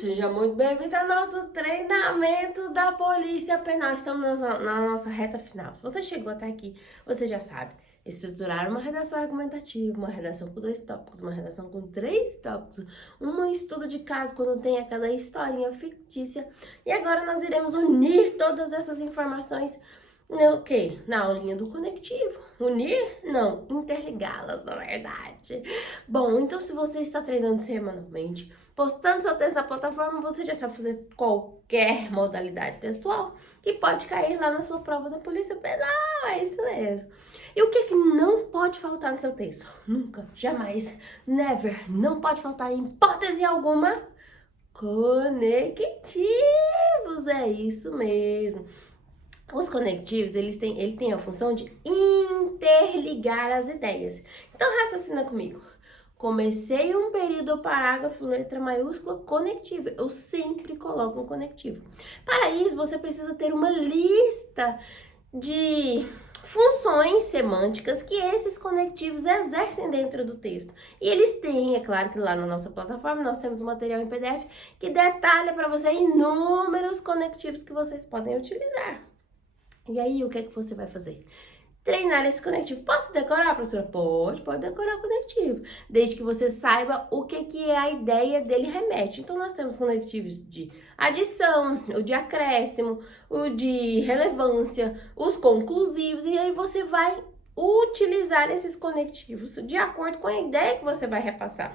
Seja muito bem-vindo ao nosso treinamento da Polícia Penal. Estamos na nossa reta final. Se você chegou até aqui, você já sabe estruturar uma redação argumentativa, uma redação com 2 tópicos, uma redação com 3 tópicos, um estudo de caso quando tem aquela historinha fictícia. E agora nós iremos unir todas essas informações no quê? Na aulinha do conectivo. Unir? Não, interligá-las, na verdade. Bom, então se você está treinando semanalmente, postando seu texto na plataforma, você já sabe fazer qualquer modalidade textual que pode cair lá na sua prova da Polícia Penal, é isso mesmo. E o que não pode faltar no seu texto? Nunca, jamais, never, não pode faltar em hipótese alguma, conectivos, é isso mesmo. Os conectivos, ele tem a função de interligar as ideias. Então, raciocina comigo. Comecei um período ou parágrafo, letra maiúscula, conectivo. Eu sempre coloco um conectivo. Para isso, você precisa ter uma lista de funções semânticas que esses conectivos exercem dentro do texto. E eles têm, é claro que lá na nossa plataforma nós temos um material em PDF que detalha para você inúmeros conectivos que vocês podem utilizar. E aí, o que é que você vai fazer? Treinar esse conectivo. Posso decorar, professora? Pode decorar o conectivo. Desde que você saiba o que a ideia dele remete. Então, nós temos conectivos de adição, o de acréscimo, o de relevância, os conclusivos. E aí, você vai utilizar esses conectivos de acordo com a ideia que você vai repassar.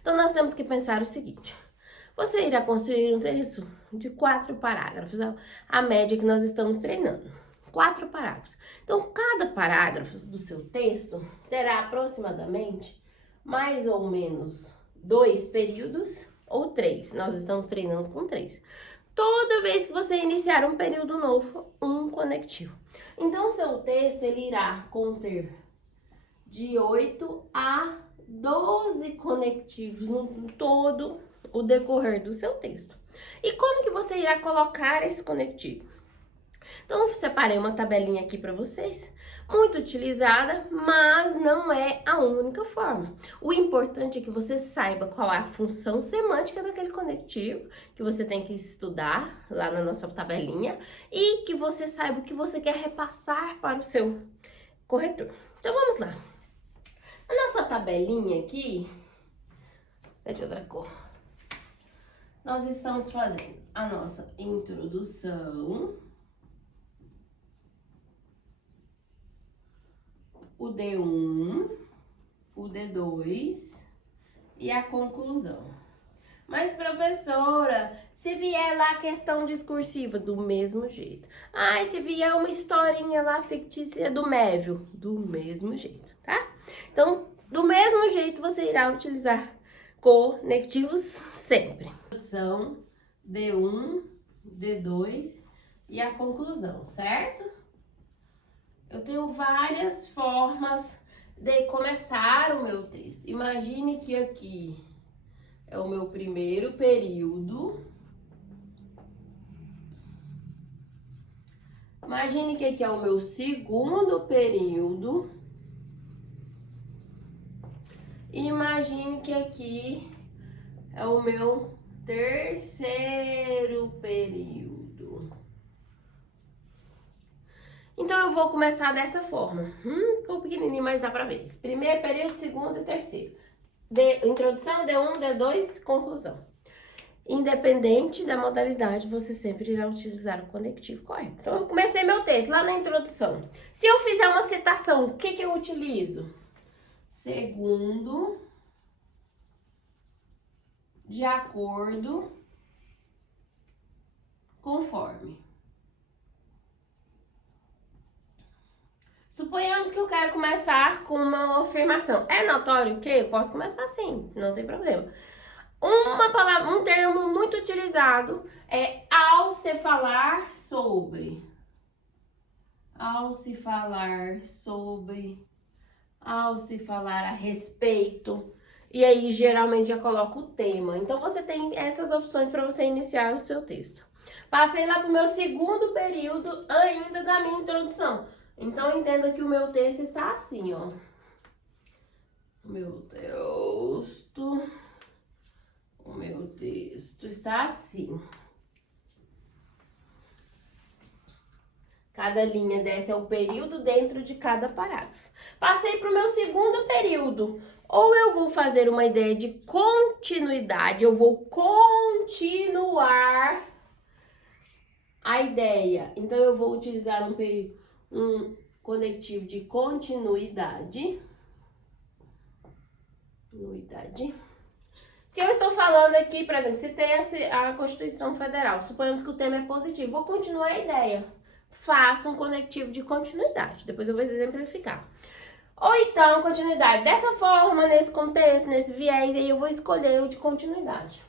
Então, nós temos que pensar o seguinte. Você irá construir um texto de 4 parágrafos, a média que nós estamos treinando. 4 parágrafos. Então, cada parágrafo do seu texto terá aproximadamente mais ou menos 2 períodos ou 3. Nós estamos treinando com 3. Toda vez que você iniciar um período novo, um conectivo. Então, o seu texto ele irá conter de 8 a 12 conectivos no todo o decorrer do seu texto. E como que você irá colocar esse conectivo? Então, eu separei uma tabelinha aqui para vocês, muito utilizada, mas não é a única forma. O importante é que você saiba qual é a função semântica daquele conectivo, que você tem que estudar lá na nossa tabelinha, e que você saiba o que você quer repassar para o seu corretor. Então, vamos lá. A nossa tabelinha aqui é de outra cor. Nós estamos fazendo a nossa introdução, o D1, o D2 e a conclusão. Mas, professora, se vier lá questão discursiva, do mesmo jeito. Ai, se vier uma historinha lá fictícia do Mévio, do mesmo jeito, tá? Então, do mesmo jeito você irá utilizar conectivos sempre. Introdução, D1, D2 e a conclusão, certo? Eu tenho várias formas de começar o meu texto. Imagine que aqui é o meu primeiro período. Imagine que aqui é o meu segundo período. Imagine que aqui é o meu terceiro período. Então, eu vou começar dessa forma. Ficou pequenininho, mas dá pra ver. Primeiro período, segundo e terceiro. Introdução, D1, D2, conclusão. Independente da modalidade, você sempre irá utilizar o conectivo correto. Então, eu comecei meu texto lá na introdução. Se eu fizer uma citação, o que eu utilizo? Segundo, de acordo, conforme. Suponhamos que eu quero começar com uma afirmação. É notório que eu posso começar assim, não tem problema. Uma palavra, um termo muito utilizado é ao se falar sobre. Ao se falar sobre. Ao se falar a respeito. E aí, geralmente, já coloco o tema. Então, você tem essas opções para você iniciar o seu texto. Passei lá para o meu segundo período ainda da minha introdução. Então, entenda que o meu texto está assim, ó. Meu texto O meu texto está assim. Cada linha dessa é o período dentro de cada parágrafo. Passei para o meu segundo período. Ou eu vou fazer uma ideia de continuidade, eu vou continuar a ideia. Então, eu vou utilizar um conectivo de continuidade. Se eu estou falando aqui, por exemplo, citei a Constituição Federal, suponhamos que o tema é positivo, vou continuar a ideia. Faça um conectivo de continuidade, depois eu vou exemplificar. Ou então, continuidade dessa forma, nesse contexto, nesse viés, aí eu vou escolher o de continuidade.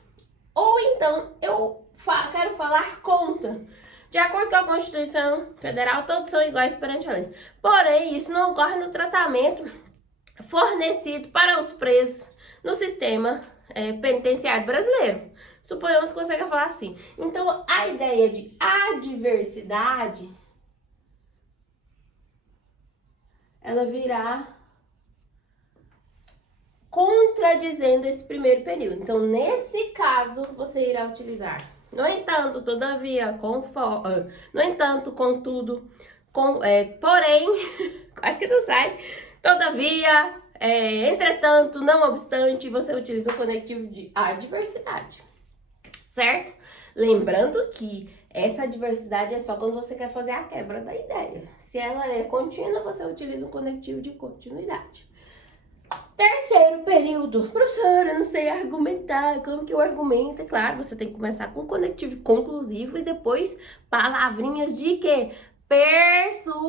Ou então, eu quero falar contra. De acordo com a Constituição Federal, todos são iguais perante a lei. Porém, isso não ocorre no tratamento fornecido para os presos no sistema penitenciário brasileiro. Suponhamos que você quer falar assim. Então, a ideia de adversidade, ela virá contradizendo esse primeiro período. Então, nesse caso, você irá utilizar. No entanto, todavia, no entanto, contudo, porém, quase que não sai. Todavia, entretanto, não obstante, você utiliza o conectivo de adversidade, certo? Lembrando que essa adversidade é só quando você quer fazer a quebra da ideia. Se ela é contínua, você utiliza o conectivo de continuidade. Terceiro período. Professora, eu não sei argumentar. Como que eu argumento? É claro, você tem que começar com conectivo conclusivo e depois palavrinhas de quê? Persuasão.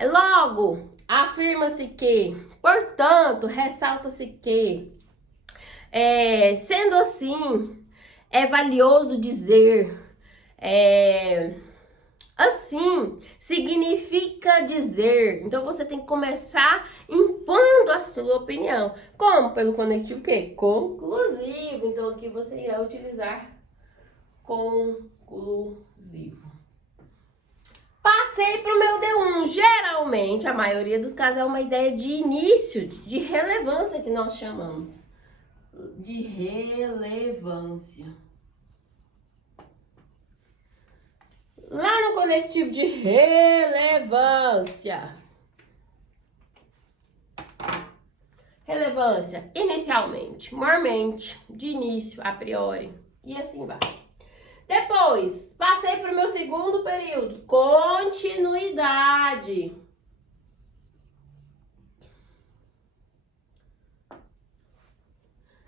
Logo, afirma-se que, portanto, ressalta-se que, sendo assim, é valioso dizer, assim, significa dizer. Então, você tem que começar impondo a sua opinião. Como? Pelo conectivo quê? Conclusivo. Então, aqui você irá utilizar conclusivo. Passei para o meu D1. Geralmente, a maioria dos casos é uma ideia de início, de relevância que nós chamamos. De relevância. Lá no conectivo de relevância. Relevância, inicialmente, mormente, de início, a priori, e assim vai. Depois, passei para o meu segundo período, continuidade.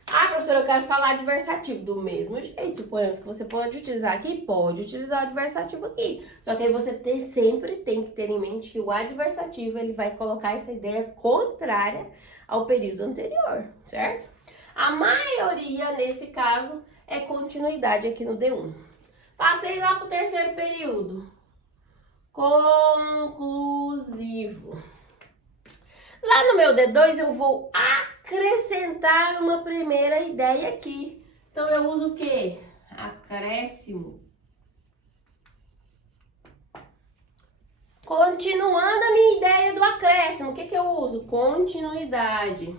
Ah, professora, eu quero falar adversativo do mesmo jeito. Suponhamos que você pode utilizar aqui, pode utilizar o adversativo aqui. Só que aí você sempre tem que ter em mente que o adversativo, ele vai colocar essa ideia contrária ao período anterior, certo? A maioria, nesse caso, é continuidade aqui no D1. Passei lá para o terceiro período. Conclusivo. Lá no meu D2 eu vou acrescentar uma primeira ideia aqui. Então eu uso o quê? Acréscimo. Continuando a minha ideia do acréscimo, o que eu uso? Continuidade.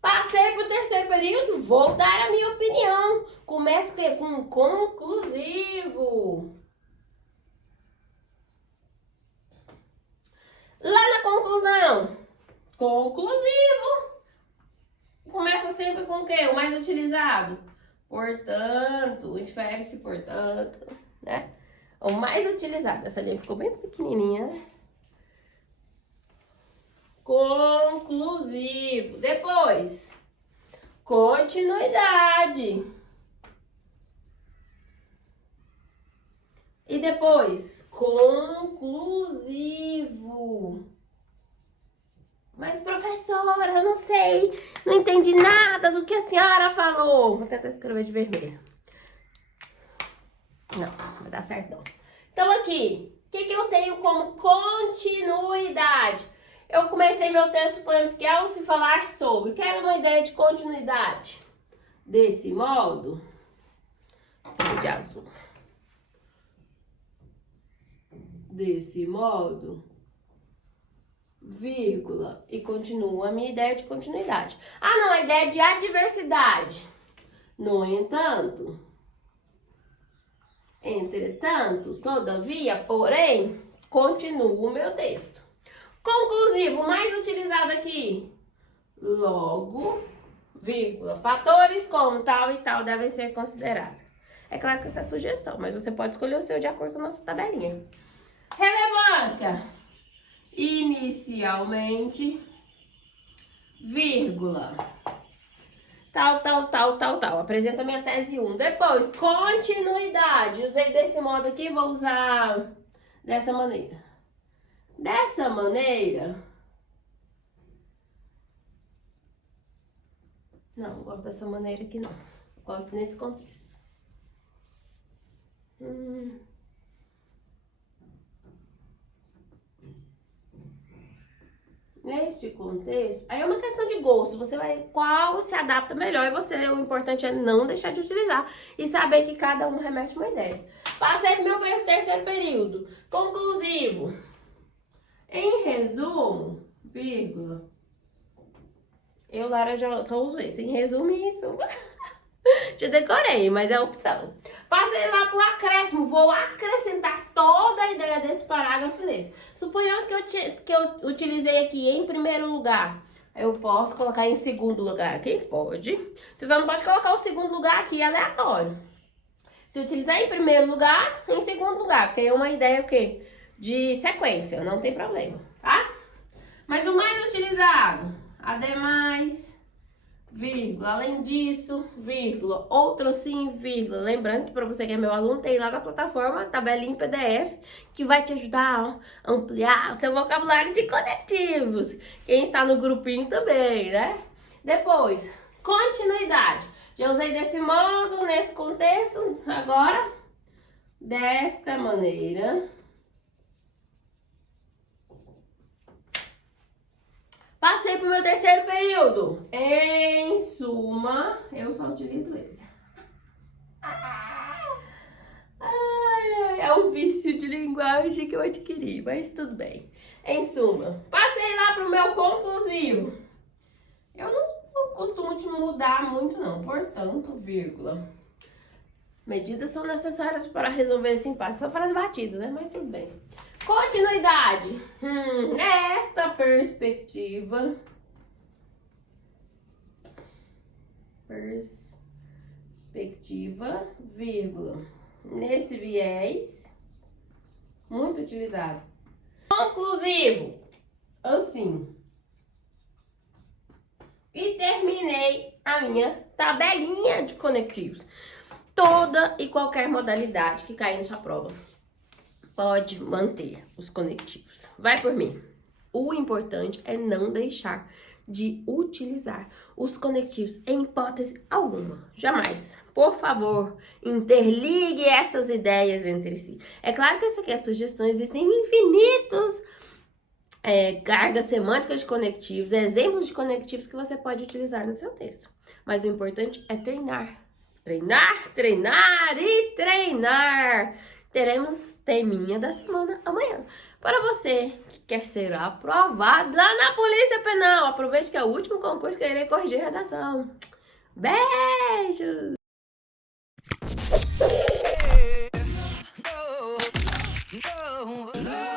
Passei para o terceiro período, vou dar a minha opinião. Começo o quê? Com conclusivo. Lá na conclusão, conclusivo. Começa sempre com o quê? O mais utilizado. Portanto, infere-se, portanto, né? O mais utilizado. Essa linha ficou bem pequenininha, né? Conclusivo. Depois, continuidade. E depois, conclusivo. Mas, professora, eu não sei, não entendi nada do que a senhora falou. Vou tentar escrever de vermelho. Não, vai dar certo não. Então, aqui, o que eu tenho como continuidade? Eu comecei meu texto, suponhamos que ao se falar sobre, quero uma ideia de continuidade. Desse modo, escrevo de azul. Desse modo, vírgula, e continua a minha ideia de continuidade. Ah, não, a ideia é de adversidade. No entanto, entretanto, todavia, porém, continuo o meu texto. Conclusivo, mais utilizado aqui. Logo, vírgula, fatores como tal e tal devem ser considerados. É claro que essa é a sugestão, mas você pode escolher o seu de acordo com a nossa tabelinha. Relevância. Inicialmente, vírgula, tal. Apresenta minha tese 1. Depois, continuidade. Usei desse modo aqui, vou usar dessa maneira. Dessa maneira... Não gosto dessa maneira aqui, não. Gosto nesse contexto. Neste contexto, aí é uma questão de gosto, você vai, qual se adapta melhor, e você, o importante é não deixar de utilizar e saber que cada um remete uma ideia. Passei pro meu terceiro período, conclusivo. Em resumo, vírgula, eu, Lara, já só uso esse, em resumo e em suma. Já decorei, mas é opção. Passei lá pro acréscimo, vou acrescentar toda a ideia desse parágrafo nesse. Suponhamos que eu utilizei aqui em primeiro lugar. Eu posso colocar em segundo lugar aqui? Pode. Você só não pode colocar o segundo lugar aqui aleatório. Se utilizar em primeiro lugar, em segundo lugar, porque é uma ideia o quê? De sequência, não tem problema, tá? Mas o mais utilizado, ademais... vírgula, além disso, vírgula, outro sim, vírgula. Lembrando que para você que é meu aluno, tem lá na plataforma, tabelinha em PDF, que vai te ajudar a ampliar o seu vocabulário de conectivos. Quem está no grupinho também, né? Depois, continuidade. Já usei desse modo, nesse contexto, agora, desta maneira. Passei pro meu terceiro período. Em suma, eu só utilizo esse. É um vício de linguagem que eu adquiri, mas tudo bem. Em suma, passei lá pro meu conclusivo. Eu não costumo te mudar muito não, portanto, vírgula. Medidas são necessárias para resolver esse impasse. Essa frase batida, né? Mas tudo bem. Continuidade. Nesta perspectiva. Vírgula. Nesse viés. Muito utilizado. Conclusivo. Assim. E terminei a minha tabelinha de conectivos. Toda e qualquer modalidade que cair na sua prova pode manter os conectivos. Vai por mim. O importante é não deixar de utilizar os conectivos em hipótese alguma. Jamais. Por favor, interligue essas ideias entre si. É claro que essa aqui é a sugestão. Existem infinitos cargas semânticas de conectivos, exemplos de conectivos que você pode utilizar no seu texto. Mas o importante é treinar. Treinar e treinar. Teremos teminha da semana amanhã. Para você que quer ser aprovado lá na Polícia Penal, aproveite que é o último concurso que eu irei corrigir a redação. Beijos! No.